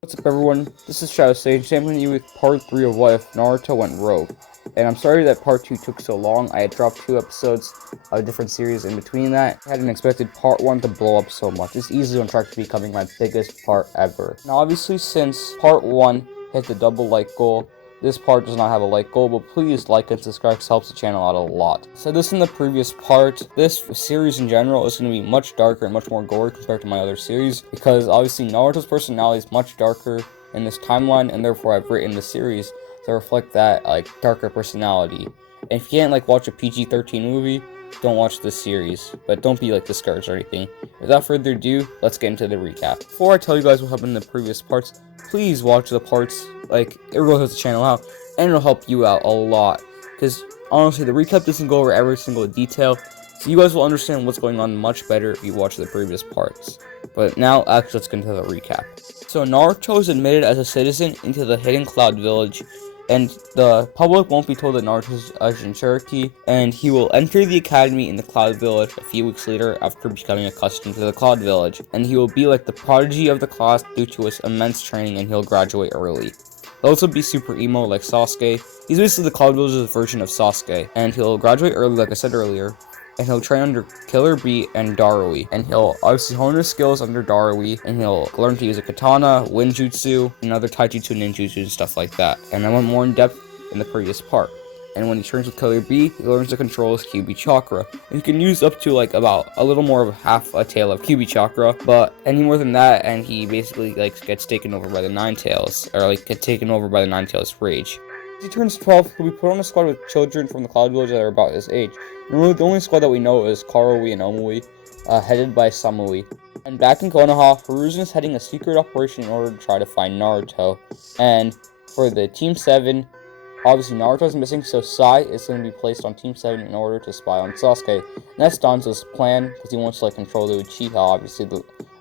What's up everyone, this is Shadow Sage, today I'm going to you with part 3 of What If Naruto Went Rogue. And I'm sorry that part 2 took so long. I had dropped 2 episodes of a different series in between that. I hadn't expected part 1 to blow up so much. It's easily on track to becoming my biggest part ever. Now obviously since part 1 hit the double like goal, this part does not have a like goal, but please like and subscribe because it helps the channel out a lot. I said this in the previous part, this series in general is going to be much darker and much more gory compared to my other series, because obviously Naruto's personality is much darker in this timeline, and therefore I've written the series to reflect that darker personality. And if you can't watch a PG-13 movie, don't watch this series, but don't be discouraged or anything. Without further ado, let's get into the recap. Before I tell you guys what happened in the previous parts, please watch the parts. It really helps the channel out, and it'll help you out a lot, because honestly the recap doesn't go over every single detail, so you guys will understand what's going on much better if you watch the previous parts. But now actually let's get into the recap. So Naruto is admitted as a citizen into the Hidden Cloud Village, and the public won't be told that Naruto is a Jinchuriki, and he will enter the academy in the Cloud Village a few weeks later after becoming accustomed to the Cloud Village, and he will be the prodigy of the class due to his immense training, and he'll graduate early. He'll also be super emo like Sasuke. He's basically the Cloud Village's version of Sasuke, and he'll graduate early like I said earlier, and he'll train under Killer Bee and Darui, and he'll obviously hone his skills under Darui, and he'll learn to use a katana, Winjutsu, and other taijutsu, ninjutsu, and stuff like that. And I went more in depth in the previous part. And when he trains with Killer Bee, he learns to control his Kyuubi chakra, and he can use up to about a little more of half a tail of Kyuubi chakra, but any more than that, and he basically gets taken over by the Nine Tails, or get taken over by the Nine Tails rage. As he turns 12, he'll be put on a squad with children from the Cloud Village that are about his age. And really, the only squad that we know is Karui and Omui, headed by Samui. And back in Konoha, Hiruzen is heading a secret operation in order to try to find Naruto. And for the Team 7, obviously Naruto is missing, so Sai is going to be placed on Team 7 in order to spy on Sasuke. And that's Danzo's plan, because he wants to control the Uchiha, obviously,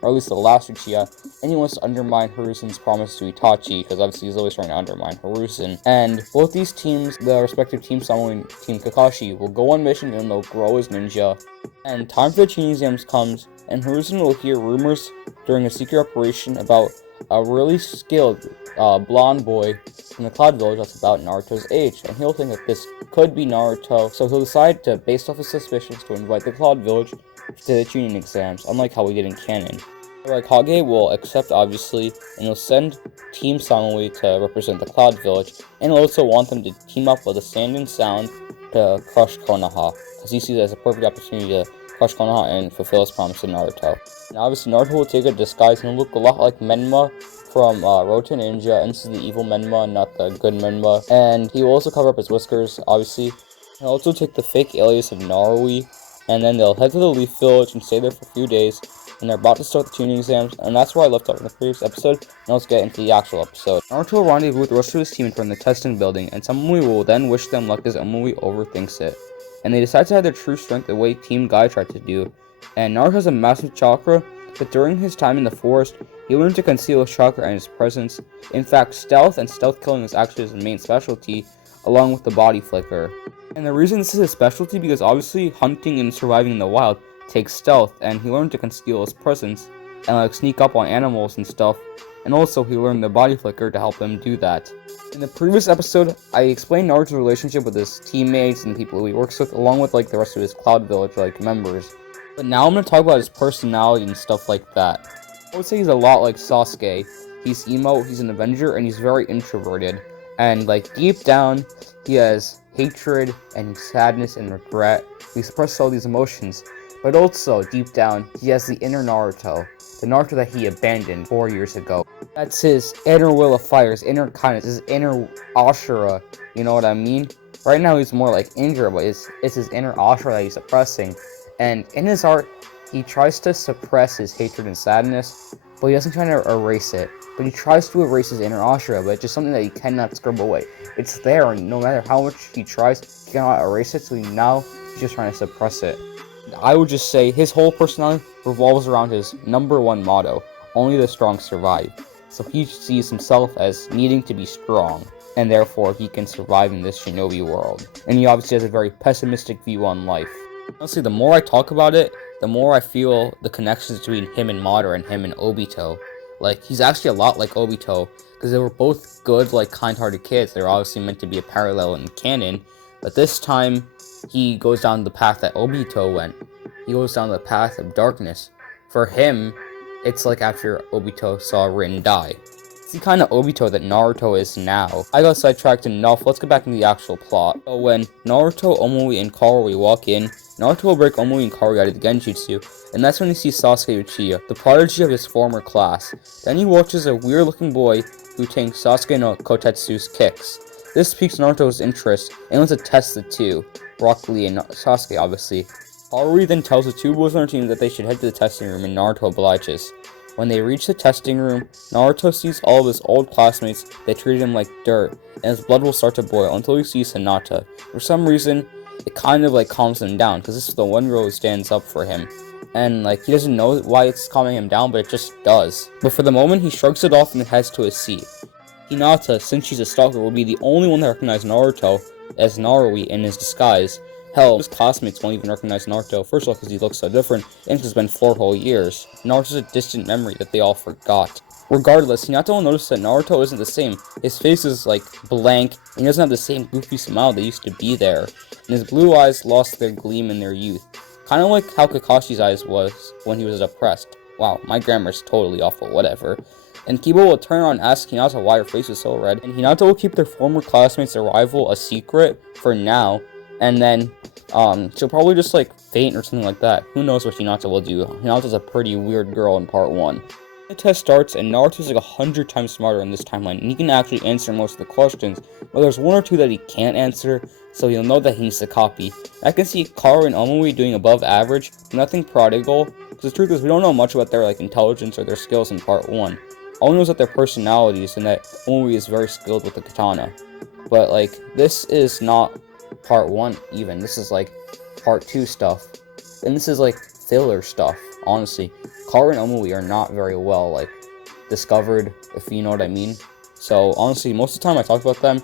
or at least the last Uchiha, and he wants to undermine Hiruzen's promise to Itachi, because obviously he's always trying to undermine Hiruzen. And both these teams, the respective Team Samui and Team Kakashi, will go on mission and they'll grow as ninja. And time for the Chunin exams comes, and Hiruzen will hear rumors during a secret operation about a really skilled blonde boy from the Cloud Village that's about Naruto's age, and he'll think that this could be Naruto, so he'll decide to, based off his suspicions, to invite the Cloud Village to the Chunin exams, unlike how we did in canon. Hage will accept, obviously, and he'll send Team Samui to represent the Cloud Village, and he'll also want them to team up with the Sand and Sound to crush Konoha, because he sees it as a perfect opportunity to crush Konoha and fulfill his promise to Naruto. And obviously Naruto will take a disguise and look a lot like Menma from Road to Ninja, and this is the evil Menma, not the good Menma. And he will also cover up his whiskers, obviously. He'll also take the fake alias of Narui, and then they'll head to the Leaf Village and stay there for a few days, and they're about to start the Chunin exams, and that's where I left off in the previous episode. Now let's get into the actual episode. Naruto will rendezvous with the rest of his team in front of the testing building, and Samui will then wish them luck as Omui overthinks it. And they decide to have their true strength the way Team Guy tried to do. And Naruto has a massive chakra, but during his time in the forest, he learned to conceal his chakra and his presence. In fact, stealth and stealth killing is actually his main specialty, along with the body flicker. And the reason this is his specialty because obviously hunting and surviving in the wild takes stealth, and he learned to conceal his presence and sneak up on animals and stuff, and also he learned the body flicker to help him do that. In the previous episode, I explained Naruto's relationship with his teammates and the people he works with, along with the rest of his Cloud Village members. But now I'm going to talk about his personality and stuff like that. I would say he's a lot like Sasuke. He's emo, he's an Avenger, and he's very introverted. And deep down, he has hatred and sadness and regret. He suppresses all these emotions. But also, deep down, he has the inner Naruto. The Naruto that he abandoned 4 years ago. That's his inner will of fire, his inner kindness, his inner Ashura. You know what I mean? Right now he's more like Indra, but it's his inner Ashura that he's suppressing. And in his art, he tries to suppress his hatred and sadness, but he doesn't try to erase it. But he tries to erase his inner Ashura, but it's just something that he cannot scrub away. It's there, and no matter how much he tries, he cannot erase it, so he's just trying to suppress it. I would just say his whole personality revolves around his #1 motto, only the strong survive. So he sees himself as needing to be strong, and therefore he can survive in this shinobi world. And he obviously has a very pessimistic view on life. Honestly, the more I talk about it, the more I feel the connections between him and Madara and him and Obito. Like, he's actually a lot like Obito, because they were both good, like, kind-hearted kids. They're obviously meant to be a parallel in canon, but this time, he goes down the path that Obito went. He goes down the path of darkness. For him, it's like after Obito saw Rin die. It's the kind of Obito that Naruto is now. I got sidetracked enough, let's get back into the actual plot. So when Naruto, Omui, and Karui walk in, Naruto will break Omui and Karui out of the Genjutsu, and that's when he sees Sasuke Uchiha, the prodigy of his former class. Then he watches a weird-looking boy who takes Sasuke no Kotetsu's kicks. This piques Naruto's interest, and wants to test the two, Rock Lee and Sasuke, obviously. Karui then tells the two boys on their team that they should head to the testing room, and Naruto obliges. When they reach the testing room, Naruto sees all of his old classmates that treated him like dirt, and his blood will start to boil until he sees Hinata. For some reason, it kind of like calms him down, because this is the one girl who stands up for him. And like, he doesn't know why it's calming him down, but it just does. But for the moment, he shrugs it off and heads to his seat. Hinata, since she's a stalker, will be the only one that recognizes Naruto as Narui in his disguise. Hell, his classmates won't even recognize Naruto, first of all because he looks so different, and because it's been 4 whole years. Naruto's a distant memory that they all forgot. Regardless, Hinata will notice that Naruto isn't the same. His face is like blank, and he doesn't have the same goofy smile that used to be there. And his blue eyes lost their gleam in their youth. Kind of like how Kakashi's eyes was when he was depressed. Wow, my grammar's totally awful, whatever. And Kiba will turn around and ask Hinata why her face is so red, and Hinata will keep their former classmates' arrival a secret for now, and then she'll probably just like faint or something like that. Who knows what Hinata will do. Hinata's a pretty weird girl in part 1. The test starts, and Naruto's like 100 times smarter in this timeline, and he can actually answer most of the questions, but there's 1 or 2 that he can't answer, so you'll know that he needs to copy. I can see Karu and Omui doing above average, nothing prodigal, because the truth is we don't know much about their like intelligence or their skills in part 1. All we know is that their personalities, and that Omui is very skilled with the katana. But like, this is not part 1 even, this is like part 2 stuff, and this is like filler stuff, honestly. Karu and Omui are not very well like discovered, if you know what I mean. So honestly, most of the time I talk about them,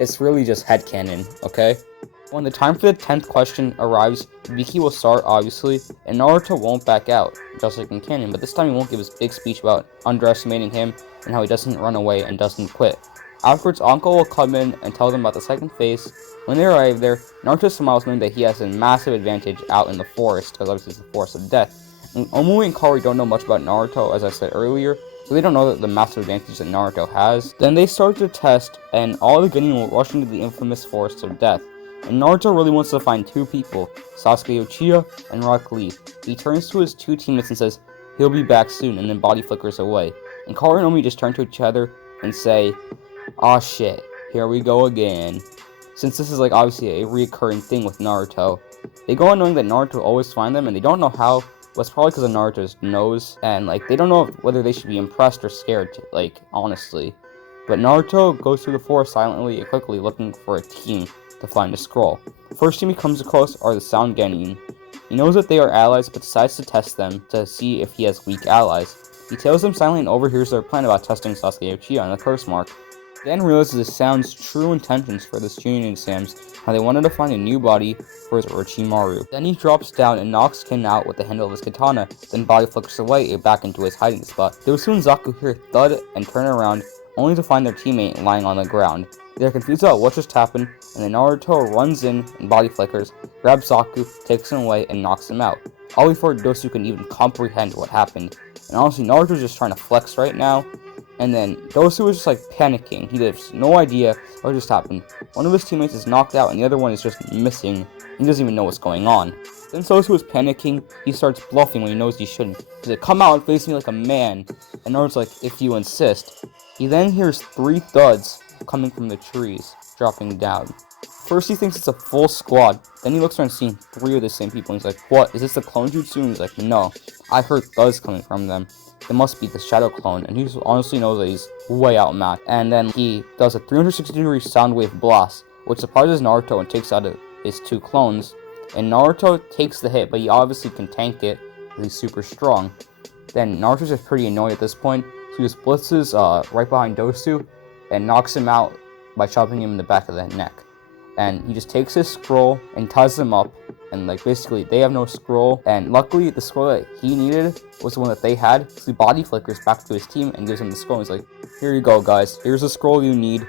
it's really just headcanon, okay? When the time for the 10th question arrives, Biki will start, obviously, and Naruto won't back out, just like in canon, but this time he won't give his big speech about underestimating him and how he doesn't run away and doesn't quit. Afterwards, Anko will come in and tell them about the second phase. When they arrive there, Naruto smiles knowing that he has a massive advantage out in the forest, because obviously it's the forest of death. And Omui and Karu don't know much about Naruto, as I said earlier, so they don't know that the massive advantage that Naruto has. Then they start the test, and all the Genin will rush into the infamous forest of death. And Naruto really wants to find 2 people, Sasuke Uchiha and Rock Lee. He turns to his 2 teammates and says he'll be back soon, and then body flickers away. And Karu and Omui just turn to each other and say, "Aw shit, here we go again." Since this is like obviously a recurring thing with Naruto, they go on knowing that Naruto will always find them, and they don't know how. But it's probably because of Naruto's nose, and like they don't know whether they should be impressed or scared, like honestly. But Naruto goes through the forest silently and quickly, looking for a team to find a scroll. The first team he comes across are the Sound Genin. He knows that they are allies, but decides to test them to see if he has weak allies. He tells them silently and overhears their plan about testing Sasuke Uchiha on the curse mark. Dan realizes the Sound's true intentions for the Chunin exams, how they wanted to find a new body for his Orochimaru. Then he drops down and knocks Ken out with the handle of his katana, then body flickers away back into his hiding spot. Dosu and Zaku hear thud and turn around, only to find their teammate lying on the ground. They are confused about what just happened, and then Naruto runs in and body flickers, grabs Zaku, takes him away, and knocks him out. All before Dosu can even comprehend what happened. And honestly, Naruto's just trying to flex right now. And then Dosu was just like panicking. He has no idea what just happened. One of his teammates is knocked out and the other one is just missing. He doesn't even know what's going on. Since Dosu is panicking, he starts bluffing when he knows he shouldn't. He said, "Come out and face me like a man." And Naruto's like, "If you insist." He then hears 3 thuds coming from the trees, dropping down. First he thinks it's a full squad, then he looks around seeing 3 of the same people and he's like, "What, is this the clone jutsu?" And he's like, "No, I heard thuds coming from them. It must be the shadow clone," and he honestly knows that he's way outmatched. And then he does a 360-degree sound wave blast, which surprises Naruto and takes out his 2 clones. And Naruto takes the hit, but he obviously can tank it because he's super strong. Then Naruto's just pretty annoyed at this point, so he just blitzes right behind Dosu and knocks him out by chopping him in the back of the neck. and he just takes his scroll and ties them up, and like basically they have no scroll, and luckily the scroll that he needed was the one that they had, so he body flickers back to his team and gives him the scroll. He's like, here you go guys, here's the scroll you need,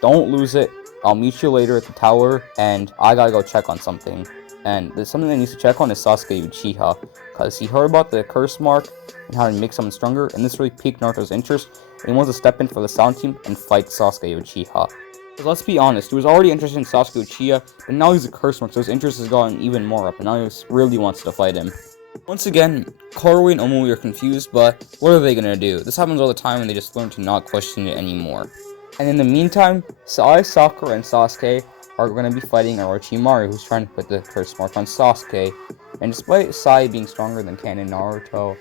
don't lose it, I'll meet you later at the tower, and I gotta go check on something. And there's something that he needs to check on is Sasuke Uchiha, because he heard about the curse mark and how to make someone stronger, and this really piqued Naruto's interest, and he wants to step in for the sound team and fight Sasuke Uchiha. Because let's be honest, he was already interested in Sasuke Uchiha, but now he's a curse mark, so his interest has gone even more up, and now he really wants to fight him. Once again, Koroi and Omui are confused, but what are they gonna do? This happens all the time and they just learn to not question it anymore. And in the meantime, Sai, Sakura, and Sasuke are going to be fighting Orochimaru, who's trying to put the curse mark on Sasuke. And despite Sai being stronger than Ken and Naruto,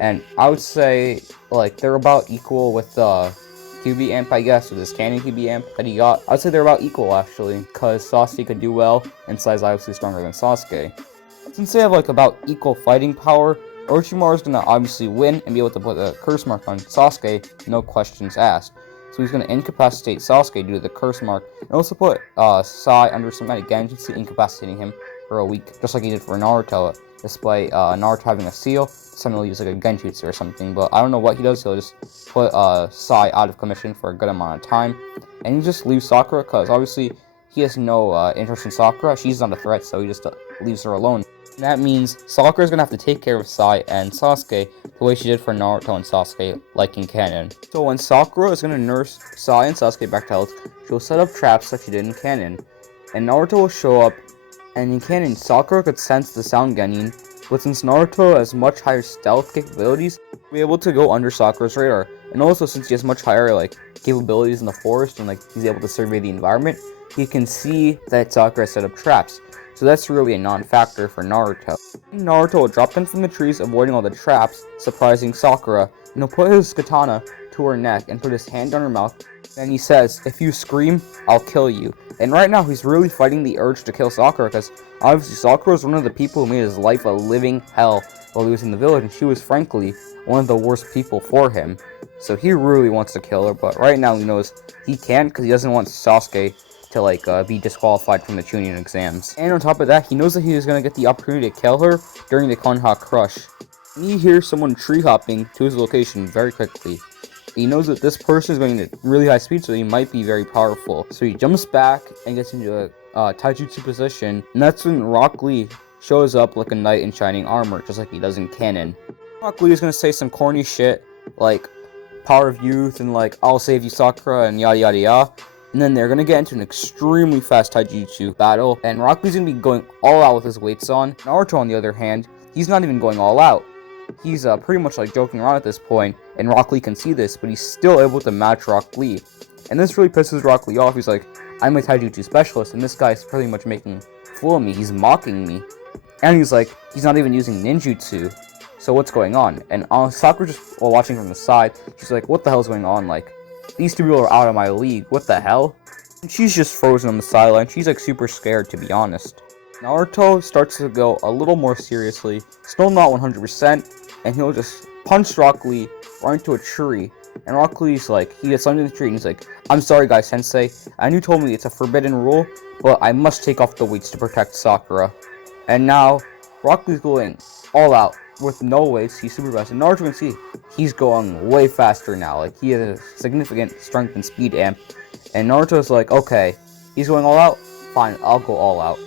and I would say, like, they're about equal with the QB amp, I guess, with his canon QB amp that he got. I'd say they're about equal, actually, because Sasuke could do well, and Sai's obviously stronger than Sasuke. Since they have, like, about equal fighting power, Orochimaru's going to obviously win and be able to put the curse mark on Sasuke, no questions asked. So he's going to incapacitate Sasuke due to the curse mark, and also put Sai under some kind of genjutsu, incapacitating him for a week, just like he did for Naruto, despite Naruto having a seal. Someone will use like a genjutsu or something, but I don't know what he does. He'll just put Sai out of commission for a good amount of time, and he just leaves Sakura, because obviously he has no interest in Sakura. She's not a threat, so he just leaves her alone. And that means Sakura's gonna have to take care of Sai and Sasuke the way she did for Naruto and Sasuke, like in canon. So when Sakura is gonna nurse Sai and Sasuke back to health, she'll set up traps like she did in canon. And Naruto will show up, and in canon, Sakura could sense the sound Genin, but since Naruto has much higher stealth capabilities, he'll be able to go under Sakura's radar. And also, since he has much higher like capabilities in the forest and like he's able to survey the environment, he can see that Sakura set up traps. So that's really a non-factor for Naruto. Naruto will drop them from the trees, avoiding all the traps, surprising Sakura, and he'll put his katana to her neck and put his hand on her mouth. And he says, if you scream, I'll kill you. And right now, he's really fighting the urge to kill Sakura, because obviously Sakura is one of the people who made his life a living hell while he was in the village, and she was frankly one of the worst people for him. So he really wants to kill her, but right now he knows he can't, because he doesn't want Sasuke to be disqualified from the Chunin exams. And on top of that, he knows that he is going to get the opportunity to kill her during the Konoha Crush. He hears someone tree hopping to his location very quickly. He knows that this person is going at really high speed, so he might be very powerful. So he jumps back and gets into a taijutsu position, and that's when Rock Lee shows up like a knight in shining armor, just like he does in canon. Rock Lee is going to say some corny shit like power of youth and like I'll save you Sakura and yada yada yada. And then they're going to get into an extremely fast taijutsu battle, and Rock Lee's going to be going all out with his weights on. Naruto, on the other hand, he's not even going all out. He's pretty much like joking around at this point, and Rock Lee can see this, but he's still able to match Rock Lee. And this really pisses Rock Lee off. He's like, I'm a taijutsu specialist, and this guy's pretty much making a fool of me. He's mocking me. And he's like, he's not even using ninjutsu. So what's going on? And Sakura just, while watching from the side, she's like, what the hell's going on? Like, these two people are out of my league, what the hell? And she's just frozen on the sideline. She's like super scared, to be honest. Naruto starts to go a little more seriously, still not 100%, and he'll just punch Rock Lee right into a tree. And Rock Lee's like, he gets under the tree and he's like, I'm sorry guys, Sensei, I know you told me it's a forbidden rule, but I must take off the weights to protect Sakura. And now, Rock Lee's going all out. With no weights, he's super fast. And Naruto can see he's going way faster now. Like, he has a significant strength and speed amp. And Naruto's like, okay, he's going all out? Fine, I'll go all out.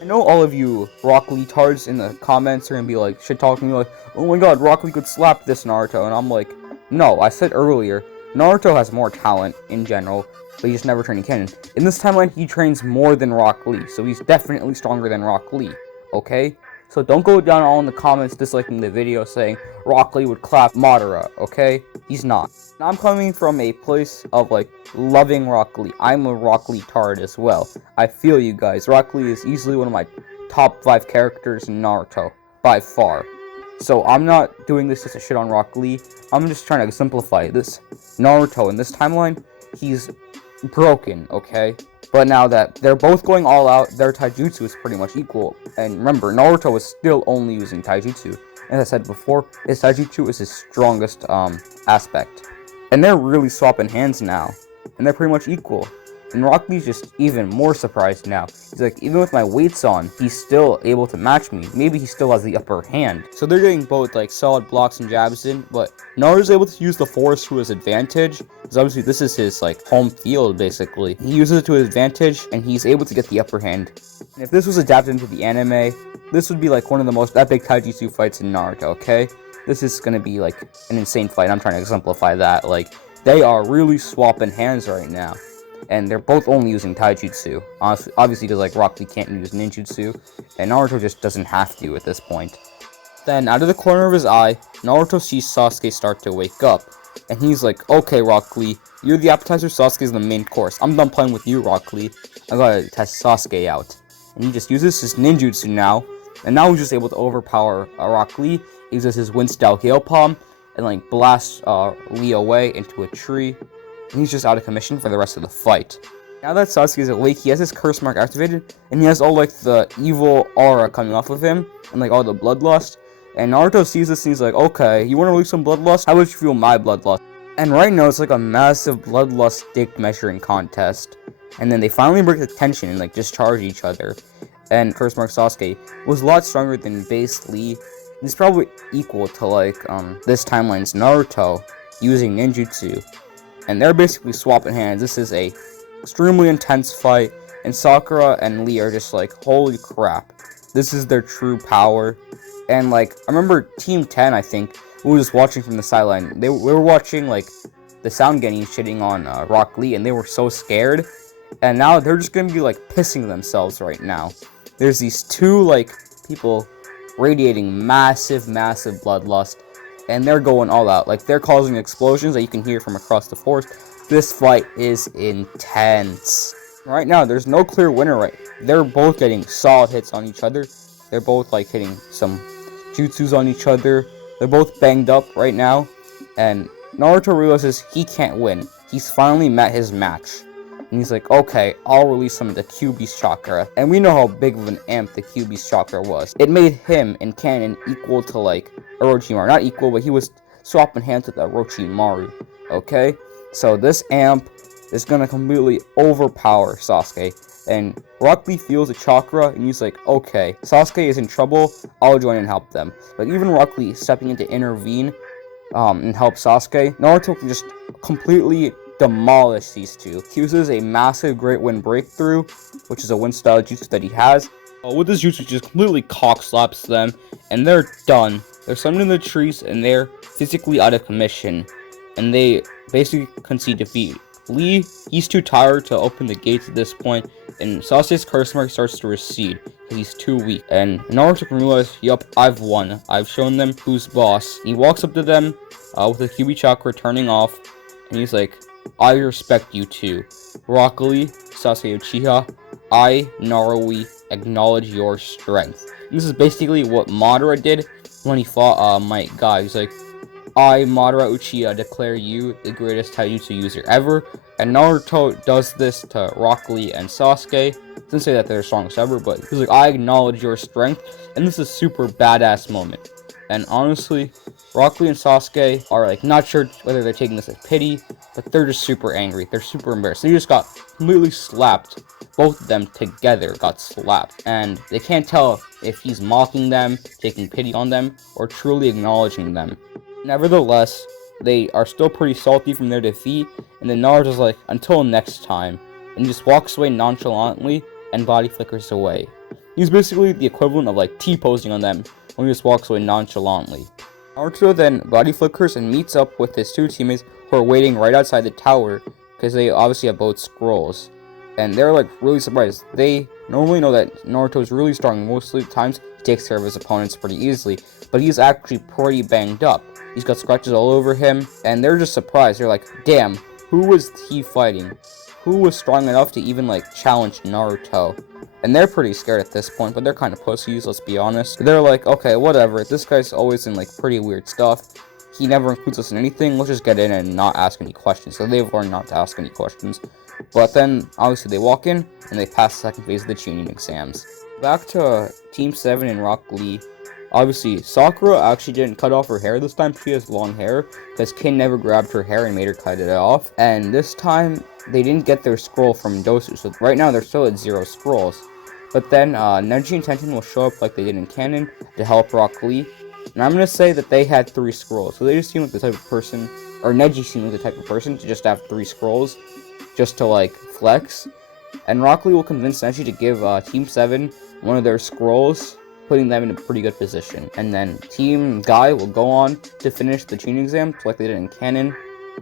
I know all of you Rock Lee tards in the comments are gonna be like, shit talking me like, oh my god, Rock Lee could slap this Naruto. And I'm like, no, I said earlier, Naruto has more talent in general, but he's never trained in canon. In this timeline, he trains more than Rock Lee, so he's definitely stronger than Rock Lee, okay? So don't go down all in the comments disliking the video saying Rock Lee would clap Madara, okay? He's not. Now I'm coming from a place of like loving Rock Lee. I'm a Rock Lee tard as well. I feel you guys. Rock Lee is easily one of my top 5 characters in Naruto, by far. So I'm not doing this just to shit on Rock Lee. I'm just trying to simplify this. Naruto in this timeline, he's broken, okay? But now that they're both going all out, their taijutsu is pretty much equal. And remember, Naruto is still only using taijutsu. As I said before, his taijutsu is his strongest aspect. And they're really swapping hands now. And they're pretty much equal. And Rock Lee's just even more surprised now. He's like, even with my weights on, he's still able to match me. Maybe he still has the upper hand. So they're getting both like solid blocks and jabs in, but Naruto's able to use the force to his advantage, because obviously this is his like home field basically. He uses it to his advantage, and he's able to get the upper hand. And if this was adapted into the anime, this would be like one of the most epic taijutsu fights in Naruto, okay? This is gonna be like an insane fight. I'm trying to exemplify that. Like, they are really swapping hands right now. And they're both only using taijutsu. Obviously, because like Rock Lee can't use ninjutsu, and Naruto just doesn't have to at this point. Then, out of the corner of his eye, Naruto sees Sasuke start to wake up. And he's like, okay, Rock Lee, you're the appetizer, Sasuke's the main course. I'm done playing with you, Rock Lee. I gotta test Sasuke out. And he just uses his ninjutsu now. And now he's just able to overpower Rock Lee. He uses his wind-style Gale Palm and like blasts Lee away into a tree. And he's just out of commission for the rest of the fight. Now that Sasuke is awake, he has his curse mark activated, and he has all like the evil aura coming off of him, and like all the bloodlust. And Naruto sees this and he's like, okay, you want to release some bloodlust? How would you feel my bloodlust? And right now it's like a massive bloodlust stick measuring contest. And then they finally break the tension and like discharge each other. And curse mark Sasuke was a lot stronger than base Lee. He's probably equal to like this timeline's Naruto using ninjutsu. And they're basically swapping hands. This is a extremely intense fight, and Sakura and Lee are just like, holy crap, this is their true power. And like, I remember Team 10, I think, we were just watching from the sideline. We were watching like the Sound Genny shitting on Rock Lee, and they were so scared. And now they're just gonna be like pissing themselves right now. There's these two like people radiating massive bloodlust, and they're going all out. Like, they're causing explosions that you can hear from across the forest. This fight is intense. Right now, there's no clear winner, right? They're both getting solid hits on each other. They're both like hitting some jutsus on each other. They're both banged up right now. And Naruto realizes he can't win. He's finally met his match. And he's like, okay, I'll release some of the Q-Beast chakra. And we know how big of an amp the Q-Beast chakra was. It made him in canon equal to like Orochimaru. Not equal, but he was swapping hands with Orochimaru. Okay? So this amp is gonna completely overpower Sasuke. And Rock Lee feels the chakra, and he's like, okay, Sasuke is in trouble, I'll join and help them. But even Rock Lee stepping in to intervene and help Sasuke, Naruto can just completely demolish these two. He uses a massive Great Wind Breakthrough, which is a wind style jutsu that he has. With this jutsu, just completely cock slaps them, and they're done. They're summoned in the trees, and they're physically out of commission, and they basically concede defeat. Lee, he's too tired to open the gates at this point, and Sasuke's curse mark starts to recede because he's too weak. And Naruto can realize, yup, I've won. I've shown them who's boss. He walks up to them with the QB chakra turning off, and he's like, I respect you too. Rock Lee, Sasuke Uchiha, I, Naruto, acknowledge your strength. And this is basically what Madara did when he fought Might Guy. He's like, I, Madara Uchiha, declare you the greatest taijutsu user ever. And Naruto does this to Rock Lee and Sasuke. Doesn't say that they're the strongest ever, but he's like, I acknowledge your strength. And this is a super badass moment. And honestly, Rock Lee and Sasuke are like not sure whether they're taking this as pity, but they're just super angry. They're super embarrassed. They just got completely slapped. Both of them together got slapped. And they can't tell if he's mocking them, taking pity on them, or truly acknowledging them. Nevertheless, they are still pretty salty from their defeat, and then Naruto's like, until next time, and he just walks away nonchalantly and body flickers away. He's basically the equivalent of like T-posing on them when he just walks away nonchalantly. Naruto then body flickers and meets up with his two teammates who are waiting right outside the tower because they obviously have both scrolls. And they're like really surprised. They normally know that Naruto is really strong. Most of the times he takes care of his opponents pretty easily, but he's actually pretty banged up. He's got scratches all over him, and they're just surprised. They're like, damn, who was he fighting? Who was strong enough to even like challenge Naruto? And they're pretty scared at this point, but they're kind of pussies, let's be honest. They're like, okay, whatever, this guy's always in like pretty weird stuff. He never includes us in anything, let's just get in and not ask any questions. So they've learned not to ask any questions. But then, obviously, they walk in, and they pass the second phase of the Chunin exams. Back to Team 7 and Rock Lee. Obviously, Sakura actually didn't cut off her hair this time. She has long hair because Kin never grabbed her hair and made her cut it off. And this time, they didn't get their scroll from Dosu. So right now, they're still at 0 scrolls. But then Neji and Tenten will show up like they did in canon to help Rock Lee. And I'm going to say that they had 3 scrolls. So they just seem like the type of person, or Neji seemed like the type of person to just have 3 scrolls just to like flex. And Rock Lee will convince Neji to give Team 7 one of their scrolls, putting them in a pretty good position. And then Team Guy will go on to finish the tuning exam like they did in canon.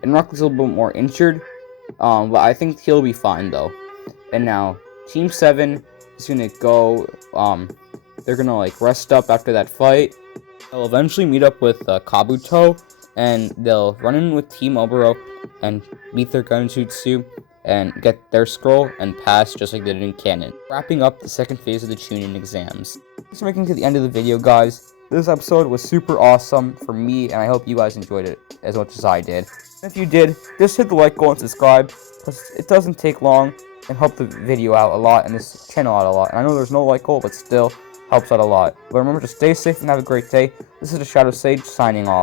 And Rock Lee's a little bit more injured, but I think he'll be fine though. And now Team 7 is gonna go, they're gonna like rest up after that fight. They'll eventually meet up with Kabuto, and they'll run in with Team Oboro and beat their Gunjutsu and get their scroll and pass just like they did in canon. Wrapping up the second phase of the Chunin exams. Thanks for making it to the end of the video, guys. This episode was super awesome for me, and I hope you guys enjoyed it as much as I did. If you did, just hit the like goal and subscribe, because it doesn't take long and help the video out a lot and this channel out a lot. And I know there's no like goal, but still helps out a lot. But remember to stay safe and have a great day. This is the Shadow Sage signing off.